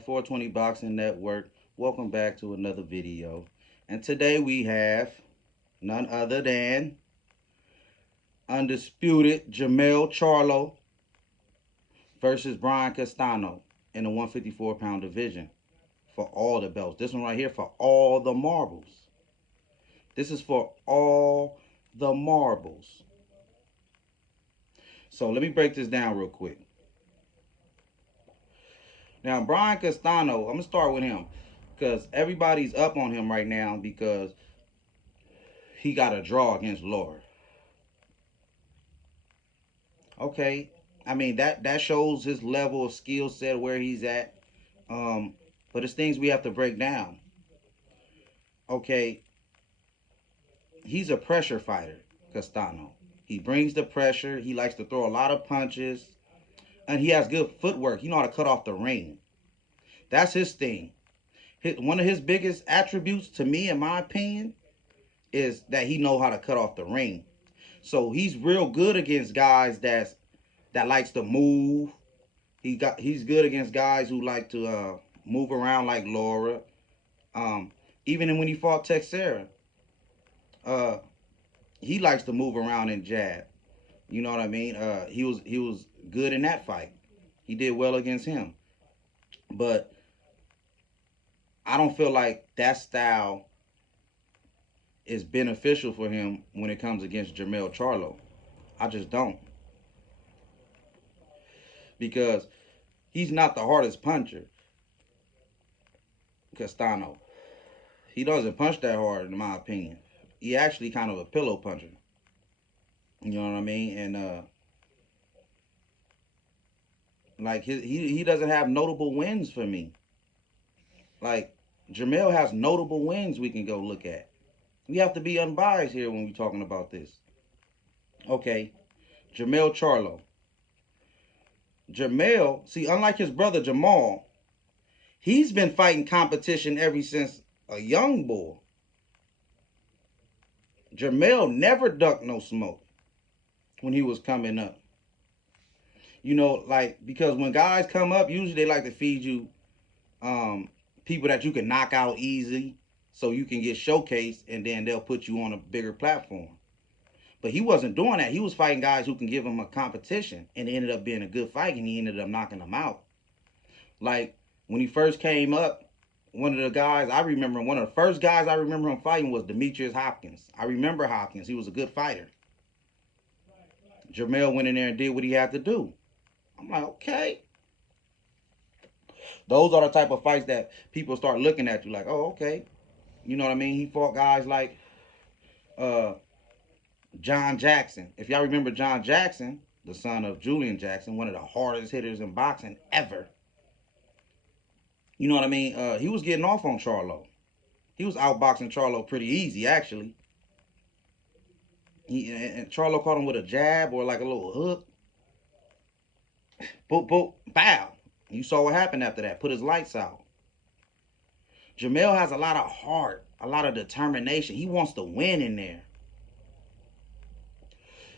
at 420 Boxing Network. Welcome back to another video. And today we have none other than undisputed Jermell Charlo versus Brian Castano in the 154-pound division for all the belts. This one right here for all the marbles. This is for all the marbles. So let me break this down real quick. Now, Brian Castano, I'm going to start with him because everybody's up on him right now because he got a draw against Laura. Okay, I mean, that shows his level of skill set, where he's at. But it's things we have to break down. Okay, he's a pressure fighter, Castano. He brings the pressure. He likes to throw a lot of punches. And he has good footwork. He know how to cut off the ring. That's his thing. One of his biggest attributes, to me, in my opinion, is that he know how to cut off the ring. So he's real good against guys that likes to move. He's good against guys who like to move around like Laura. Even when he fought Texera, he likes to move around and jab. You know what I mean? He was good in that fight. He did well against him. But I don't feel like that style is beneficial for him when it comes against Jermell Charlo. I just don't. Because he's not the hardest puncher, Castano. He doesn't punch that hard, in my opinion. He actually kind of a pillow puncher. You know what I mean? And like he doesn't have notable wins for me. Like Jermell has notable wins we can go look at. We have to be unbiased here when we're talking about this. Okay, Jermell Charlo. Jermell, see, unlike his brother Jermall, he's been fighting competition ever since a young boy. Jermell never ducked no smoke when he was coming up. You know, like, because when guys come up, usually they like to feed you people that you can knock out easy so you can get showcased, and then they'll put you on a bigger platform. But he wasn't doing that. He was fighting guys who can give him a competition, and it ended up being a good fight, and he ended up knocking them out. Like, when he first came up, one of the first guys I remember him fighting was Demetrius Hopkins. I remember Hopkins. He was a good fighter. Jermell went in there and did what he had to do. I'm like, okay. Those are the type of fights that people start looking at you like, oh, okay. You know what I mean? He fought guys like John Jackson. If y'all remember John Jackson, the son of Julian Jackson, one of the hardest hitters in boxing ever. You know what I mean? He was getting off on Charlo. He was outboxing Charlo pretty easy, actually. And Charlo caught him with a jab or like a little hook. Boop, boop, bow. You saw what happened after that. Put his lights out. Jermell has a lot of heart, a lot of determination. He wants to win in there.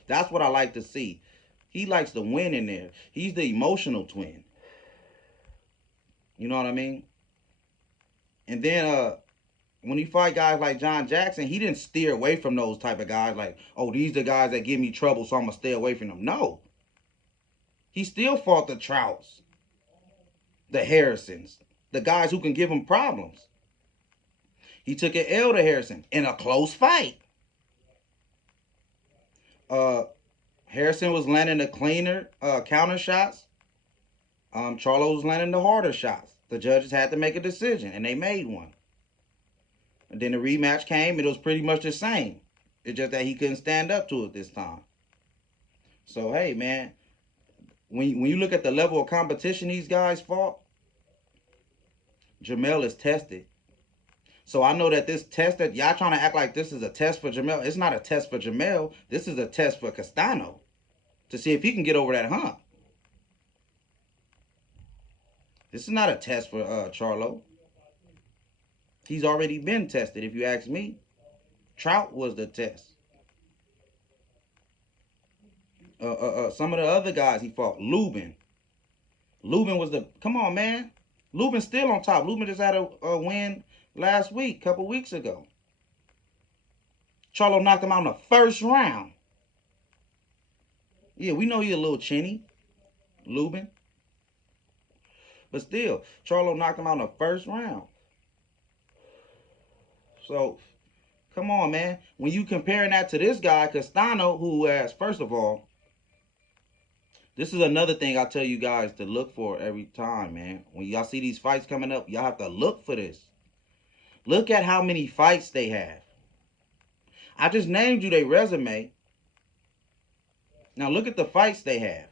That's what I like to see. He likes to win in there. He's the emotional twin. You know what I mean? And then when he fight guys like John Jackson, he didn't steer away from those type of guys like, oh, these are the guys that give me trouble, so I'm going to stay away from them. No. He still fought the Trouts, the Harrisons, the guys who can give him problems. He took an L to Harrison in a close fight. Harrison was landing the cleaner counter shots. Charlo was landing the harder shots. The judges had to make a decision, and they made one. And then the rematch came, and it was pretty much the same. It's just that he couldn't stand up to it this time. So, hey, man, when you look at the level of competition these guys fought, Jermell is tested. So I know that this test that y'all trying to act like this is a test for Jermell. It's not a test for Jermell. This is a test for Castano to see if he can get over that hump. This is not a test for Charlo. He's already been tested, if you ask me. Trout was the test. Some of the other guys he fought, Lubin was the, come on, man. Lubin's still on top. Lubin just had a win last week, a couple weeks ago. Charlo knocked him out in the first round. Yeah, we know he's a little chinny, Lubin. But still, Charlo knocked him out in the first round. So, come on, man. When you comparing that to this guy, Castano, who has, first of all, this is another thing I tell you guys to look for every time, man. When y'all see these fights coming up, y'all have to look for this. Look at how many fights they have. I just named you their resume. Now look at the fights they have.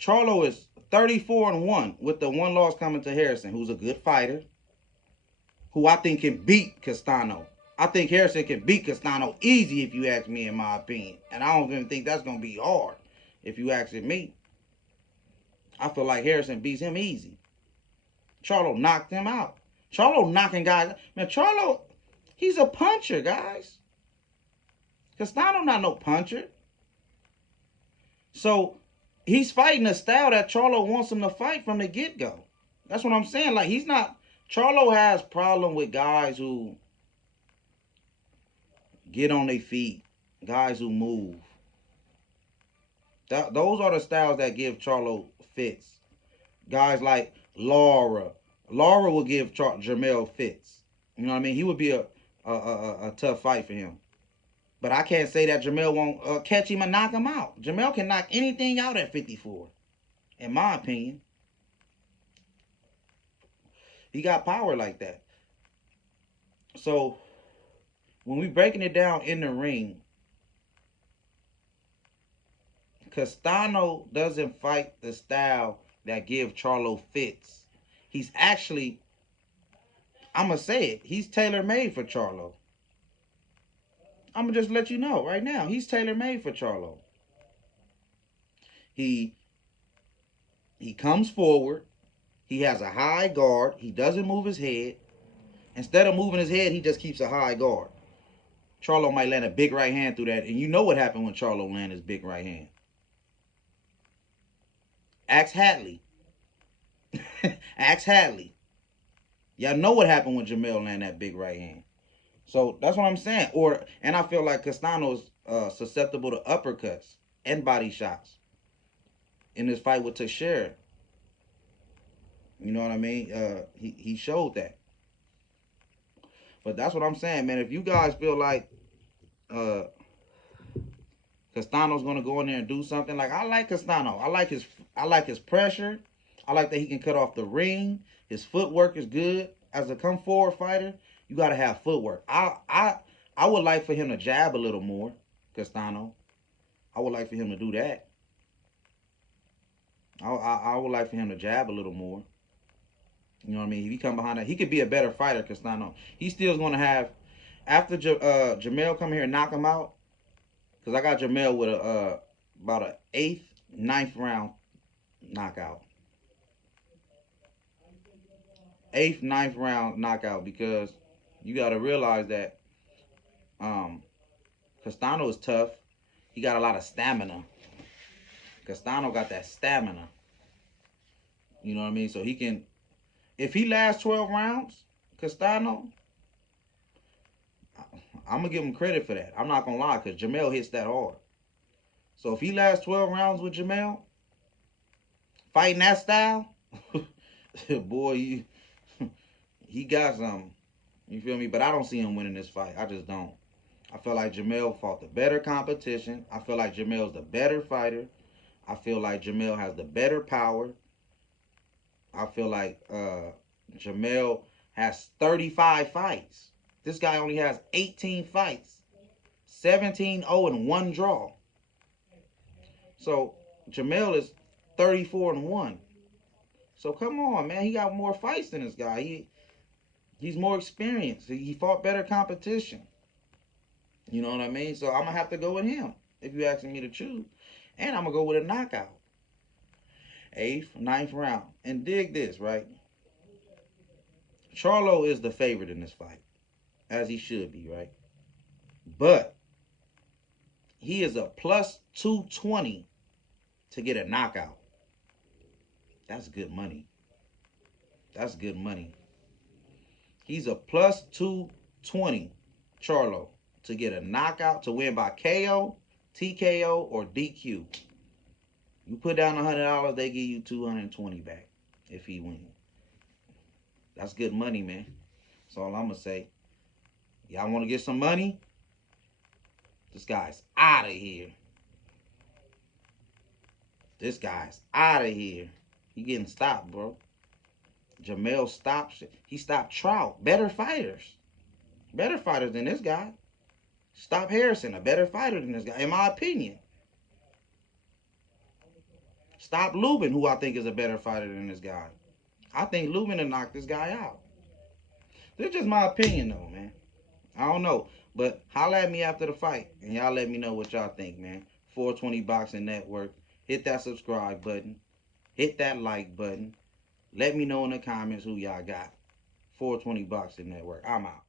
Charlo is 34-1 with the one loss coming to Harrison, who's a good fighter, who I think can beat Castano. I think Harrison can beat Castano easy, if you ask me, in my opinion. And I don't even think that's going to be hard, if you ask me. I feel like Harrison beats him easy. Charlo knocked him out. Charlo knocking guys. Man, Charlo, he's a puncher, guys. Castano not no puncher. So, he's fighting a style that Charlo wants him to fight from the get-go. That's what I'm saying. Like, he's not... Charlo has problem with guys who get on their feet. Guys who move. Those are the styles that give Charlo fits. Guys like Lara. Lara will give Jermell fits. You know what I mean? He would be a tough fight for him. But I can't say that Jermell won't catch him and knock him out. Jermell can knock anything out at 54, in my opinion. He got power like that. So, when we breaking it down in the ring, Castano doesn't fight the style that give Charlo fits. He's actually, I'm going to say it, he's tailor-made for Charlo. I'm going to just let you know right now. He's tailor-made for Charlo. He comes forward. He has a high guard. He doesn't move his head. Instead of moving his head, he just keeps a high guard. Charlo might land a big right hand through that. And you know what happened when Charlo landed his big right hand. Axe Hadley. Axe Hadley. Y'all know what happened when Jermell landed that big right hand. So that's what I'm saying. And I feel like Castano's susceptible to uppercuts and body shots in this fight with Teixeira. You know what I mean? He showed that. But that's what I'm saying, man. If you guys feel like Castano's gonna go in there and do something, like, I like Castano. I like his pressure. I like that he can cut off the ring. His footwork is good. As a come forward fighter, you gotta have footwork. I would like for him to jab a little more, Castano. I would like for him to do that. I would like for him to jab a little more. You know what I mean? If he come behind that, he could be a better fighter, Castano. He still's going to have, after Jermell come here and knock him out, because I got Jermell with about an 8th, 9th round knockout. 8th, 9th round knockout, because you got to realize that Castano is tough. He got a lot of stamina. Castano got that stamina. You know what I mean? So he can, if he lasts 12 rounds, Castano, I'm going to give him credit for that. I'm not going to lie, because Jermell hits that hard. So if he lasts 12 rounds with Jermell, fighting that style, boy, he got something. You feel me? But I don't see him winning this fight. I just don't. I feel like Jermell fought the better competition. I feel like Jermell's the better fighter. I feel like Jermell has the better power. I feel like Jermell has 35 fights. This guy only has 18 fights. 17-0 and 1 draw. So Jermell is 34-1. So come on, man. He got more fights than this guy. He's more experienced. He fought better competition. You know what I mean? So I'm going to have to go with him if you're asking me to choose. And I'm going to go with a knockout. 8th, 9th round. And dig this, right? Charlo is the favorite in this fight. As he should be, right? But he is a plus 220 to get a knockout. That's good money. That's good money. He's a plus 220, Charlo, to get a knockout, to win by KO, TKO, or DQ. You put down $100, they give you 220 back if he wins. That's good money, man. That's all I'm going to say. Y'all want to get some money? This guy's out of here. This guy's out of here. He getting stopped, bro. Jermell stops. He stopped Trout. Better fighters. Better fighters than this guy. Stop Harrison, a better fighter than this guy, in my opinion. Stop Lubin, who I think is a better fighter than this guy. I think Lubin will knock this guy out. This is just my opinion, though, man. I don't know. But holla at me after the fight, and y'all let me know what y'all think, man. 420 Boxing Network. Hit that subscribe button. Hit that like button. Let me know in the comments who y'all got. 420 Boxing Network. I'm out.